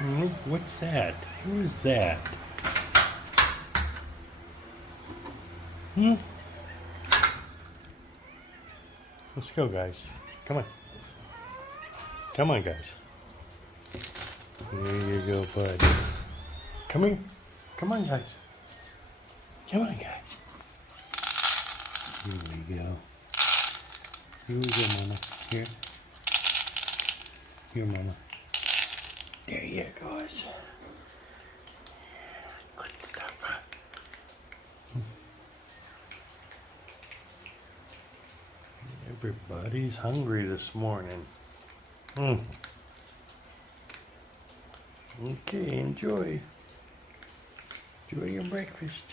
What's that? Who's that? Hmm? Let's go, guys. Come on. Come on, guys. There you go, bud. Come here. Come on, guys. Come on, guys. Here we go. Here we go, Mama. Here. Here, Mama. There you goes. Good stuff, huh? Everybody's hungry this morning. Okay, enjoy. Enjoy your breakfast.